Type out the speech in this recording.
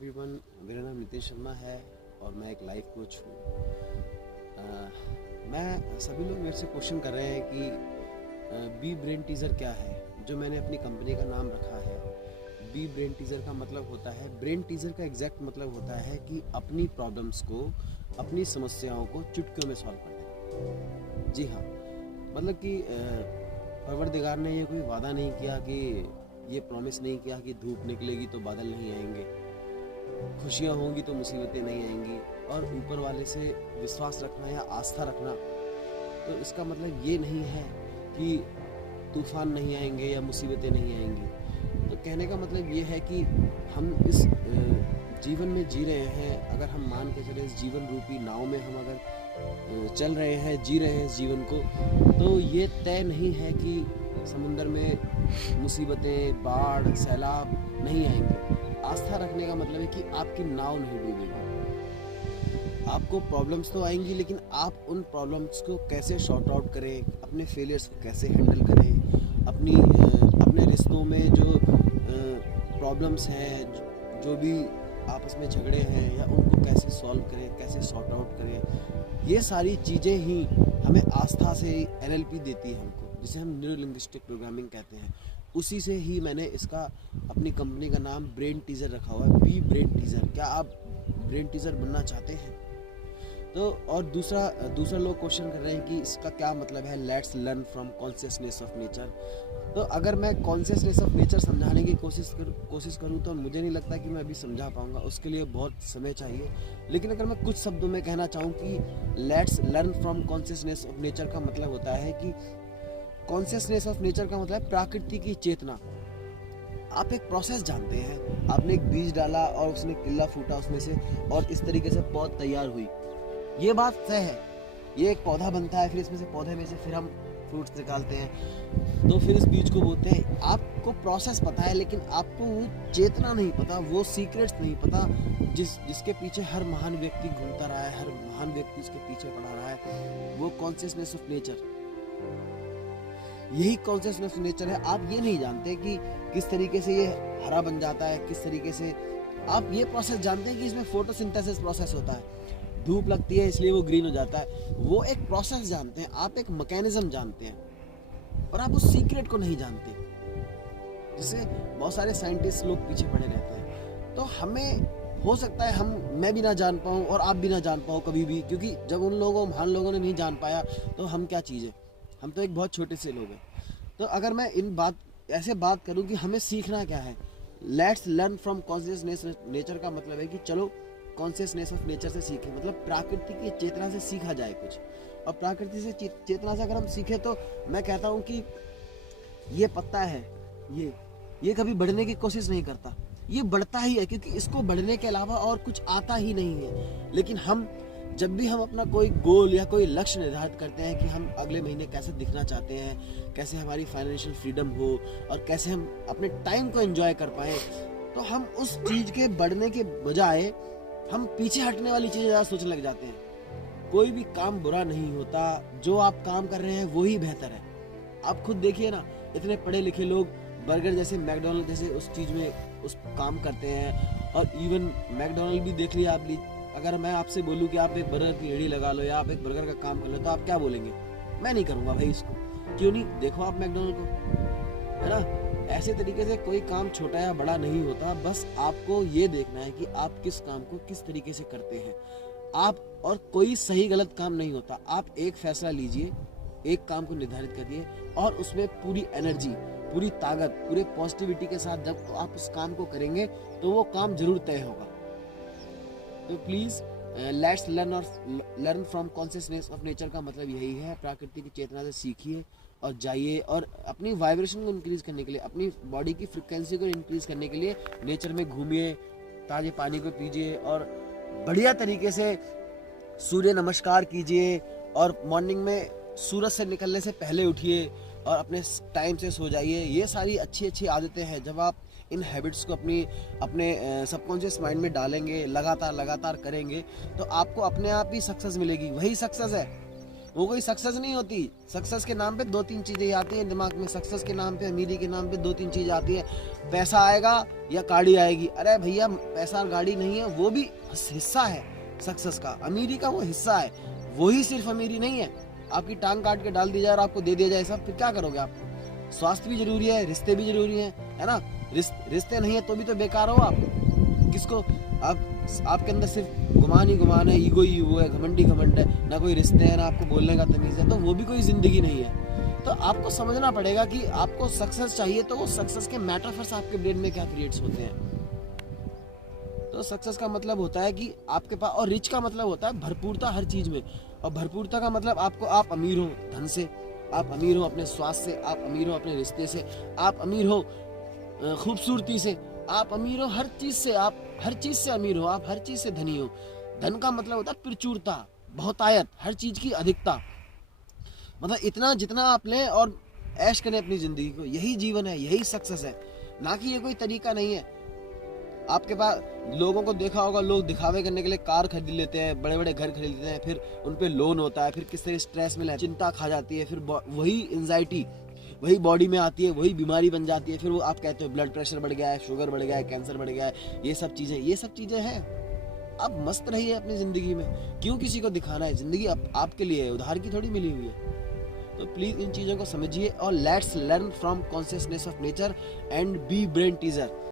Everyone, मेरा नाम नितिन शर्मा है और मैं एक लाइफ कोच हूँ। मैं सभी लोग मेरे से क्वेश्चन कर रहे हैं कि बी ब्रेन टीज़र क्या है, जो मैंने अपनी कंपनी का नाम रखा है। बी ब्रेन टीज़र का मतलब होता है, ब्रेन टीज़र का एग्जैक्ट मतलब होता है कि अपनी प्रॉब्लम्स को, अपनी समस्याओं को चुटकियों में सॉल्व कर देना। जी हाँ, मतलब कि परवरदिगार ने ये कोई वादा नहीं किया कि ये प्रॉमिस नहीं किया कि धूप निकलेगी तो बादल नहीं आएंगे, खुशियाँ होंगी तो मुसीबतें नहीं आएंगी। और ऊपर वाले से विश्वास रखना या आस्था रखना, तो इसका मतलब ये नहीं है कि तूफान नहीं आएंगे या मुसीबतें नहीं आएंगी। तो कहने का मतलब ये है कि हम इस जीवन में जी रहे हैं, अगर हम मान के चले इस जीवन रूपी नाव में हम अगर चल रहे हैं, जी रहे हैं इस जीवन को, तो ये तय नहीं है कि समुंदर में मुसीबतें, बाढ़, सैलाब नहीं आएंगे। आस्था रखने का मतलब है कि आपकी नाव नहीं डूबेगी। आपको प्रॉब्लम्स तो आएंगी, लेकिन आप उन प्रॉब्लम्स को कैसे सॉर्ट आउट करें, अपने फेलियर्स को कैसे हैंडल करें, अपने रिश्तों में जो प्रॉब्लम्स हैं, जो भी आपस में झगड़े हैं, या उनको कैसे सॉल्व करें, कैसे सॉर्ट आउट करें। ये सारी चीज़ें ही हमें आस्था से NLP देती है हमको, जिसे हम न्यूरो लिंग्विस्टिक प्रोग्रामिंग कहते हैं। उसी से ही मैंने इसका, अपनी कंपनी का नाम ब्रेन टीज़र रखा हुआ है, बी ब्रेन टीज़र। क्या आप ब्रेन टीज़र बनना चाहते हैं? तो और दूसरा लोग क्वेश्चन कर रहे हैं कि इसका क्या मतलब है, let's learn from consciousness of nature. तो अगर मैं कॉन्शियसनेस ऑफ नेचर समझाने की कोशिश करूँ तो मुझे नहीं लगता कि मैं अभी समझा पाऊँगा, उसके लिए बहुत समय चाहिए। लेकिन अगर मैं कुछ शब्दों में कहना चाहूँ कि let's learn from consciousness of nature का मतलब होता है कि कॉन्शियसनेस ऑफ नेचर का मतलब प्रकृति की चेतना। आप एक प्रोसेस जानते हैं, आपने एक बीज डाला और उसने किल्ला फूटा उसमें से, और इस तरीके से पौध तैयार हुई। ये बात तय है, ये एक पौधा बनता है, फिर इसमें से, पौधे में से फिर हम फ्रूट्स निकालते हैं, तो फिर इस बीज को बोते हैं। आपको प्रोसेस पता है, लेकिन आपको वो चेतना नहीं पता, वो सीक्रेट्स नहीं पता जिसके पीछे हर महान व्यक्ति घूमता रहा है, हर महान व्यक्ति उसके पीछे पड़ा रहा है। वो कॉन्शियसनेस ऑफ नेचर, यही कॉन्शियसनेस ऑफ नेचर है। आप ये नहीं जानते कि किस तरीके से ये हरा बन जाता है, किस तरीके से। आप ये प्रोसेस जानते हैं कि इसमें फोटोसिंथेसिस प्रोसेस होता है, धूप लगती है इसलिए वो ग्रीन हो जाता है। वो एक प्रोसेस जानते हैं, आप एक मैकेनिज्म जानते हैं, और आप उस सीक्रेट को नहीं जानते, जिससे बहुत सारे साइंटिस्ट लोग पीछे पड़े रहते हैं। तो हमें हो सकता है मैं भी ना जान पाऊँ और आप भी ना जान पाओ कभी भी, क्योंकि जब उन लोगों, महान लोगों ने नहीं जान पाया, तो हम क्या चीज़ है, हम तो एक बहुत छोटे से लोग हैं। तो अगर मैं ऐसे बात करूं कि हमें सीखना क्या है, let's learn from consciousness nature का मतलब है कि चलो कॉन्शियसनेस ऑफ नेचर से सीखें, मतलब प्रकृति की चेतना से सीखा जाए कुछ। और प्रकृति से चेतना से अगर हम सीखें, तो मैं कहता हूं कि ये पत्ता है, ये कभी बढ़ने की कोशिश नहीं करता, ये बढ़ता ही है, क्योंकि इसको बढ़ने के अलावा और कुछ आता ही नहीं है। लेकिन जब भी हम अपना कोई गोल या कोई लक्ष्य निर्धारित करते हैं कि हम अगले महीने कैसे दिखना चाहते हैं, कैसे हमारी फाइनेंशियल फ्रीडम हो, और कैसे हम अपने टाइम को एंजॉय कर पाए, तो हम उस चीज के बढ़ने के बजाय हम पीछे हटने वाली चीजें ज़्यादा सोचने लग जाते हैं। कोई भी काम बुरा नहीं होता, जो आप काम कर रहे हैं वही बेहतर है। आप खुद देखिए ना, इतने पढ़े लिखे लोग बर्गर जैसे, मैकडोनल्ड जैसे उस चीज में उस काम करते हैं। और इवन मैकडोनल्ड भी देख लिया आप, अगर मैं आपसे बोलूं कि आप एक बर्गर की रेहड़ी लगा लो या आप एक बर्गर का काम कर लो, तो आप क्या बोलेंगे? मैं नहीं करूंगा भाई इसको। क्यों नहीं? देखो आप मैकडोनल्ड को, है ना। ऐसे तरीके से कोई काम छोटा या बड़ा नहीं होता, बस आपको ये देखना है कि आप किस काम को किस तरीके से करते हैं। और कोई सही गलत काम नहीं होता। आप एक फैसला लीजिए, एक काम को निर्धारित करिए, और उसमें पूरी एनर्जी, पूरी ताकत, पूरे पॉजिटिविटी के साथ जब आप उस काम को करेंगे, तो वो काम जरूर तय होगा। तो please let's learn from consciousness of nature का मतलब यही है, प्रकृति की चेतना से सीखिए और जाइए, और अपनी वाइब्रेशन को इंक्रीज करने के लिए, अपनी बॉडी की फ्रिक्वेंसी को इंक्रीज करने के लिए नेचर में घूमिए, ताजे पानी को पीजिए, और बढ़िया तरीके से सूर्य नमस्कार कीजिए, और मॉर्निंग में सूरज से निकलने से पहले उठिए, और अपने टाइम से सो जाइए। ये सारी अच्छी आदतें हैं। जब आप इन हैबिट्स को अपने सबकॉन्शियस माइंड में डालेंगे, लगातार करेंगे, तो आपको अपने आप ही सक्सेस मिलेगी। वही सक्सेस है वो कोई सक्सेस नहीं होती। सक्सेस के नाम पे 2-3 चीजें आती हैं दिमाग में, सक्सेस के नाम पे, अमीरी के नाम पे 2-3 चीजें आती है। पैसा आएगा या गाड़ी आएगी। अरे भैया, पैसा और गाड़ी नहीं है, वो भी हिस्सा है सक्सेस का। अमीरी का वो हिस्सा है, वही सिर्फ अमीरी नहीं है। आपकी टांग काट के डाल दी जाए और आपको दे दिया जाए सब, फिर क्या करोगे आप? स्वास्थ्य भी जरूरी है, रिश्ते भी जरूरी हैं, है ना। रिश्ते नहीं है तो भी तो बेकार हो आप। किसको आपके अंदर सिर्फ गुमान ही गुमान है, ईगो ही ईगो है, घमंड ही घमंड है, ना कोई रिश्ते हैं, ना आपको बोलने का तमीज है, तो वो भी कोई जिंदगी नहीं है। तो आपको समझना पड़ेगा कि आपको सक्सेस चाहिए तो वो सक्सेस के मेटाफर्स आपके ब्रेन में क्या क्रिएट्स होते हैं। तो सक्सेस का मतलब होता है कि आपके पास, और रिच का मतलब होता है भरपूरता हर चीज में। और भरपूरता का मतलब आप अमीर हो धन से, आप अमीर हो अपने स्वास्थ्य से, आप अमीर हो अपने रिश्ते से, आप अमीर हो खूबसूरती से, आप अमीर हो हर चीज से, आप हर चीज से अमीर हो, आप हर चीज से धनी हो। धन का मतलब होता है प्रचुरता, बहुतायत, हर चीज की अधिकता। मतलब इतना जितना आप लें और ऐश करें अपनी जिंदगी को, यही जीवन है, यही सक्सेस है। ना कि ये कोई तरीका नहीं है। आपके पास लोगों को देखा होगा, लोग दिखावे करने के लिए कार खरीद लेते हैं, बड़े बड़े घर खरीद लेते हैं, फिर उन पे लोन होता है, फिर किस तरह स्ट्रेस में चिंता खा जाती है, फिर वही एंजाइटी वही बॉडी में आती है, वही बीमारी बन जाती है। फिर वो आप कहते हो ब्लड प्रेशर बढ़ गया है, शुगर बढ़ गया है, कैंसर बढ़ गया है, ये सब चीजें हैं। आप मस्त रहिए अपनी जिंदगी में, क्यों किसी को दिखाना है? जिंदगी आपके लिए है, उधार की थोड़ी मिली हुई है। तो प्लीज इन चीजों को समझिए और let's learn from consciousness of nature and be brain teaser.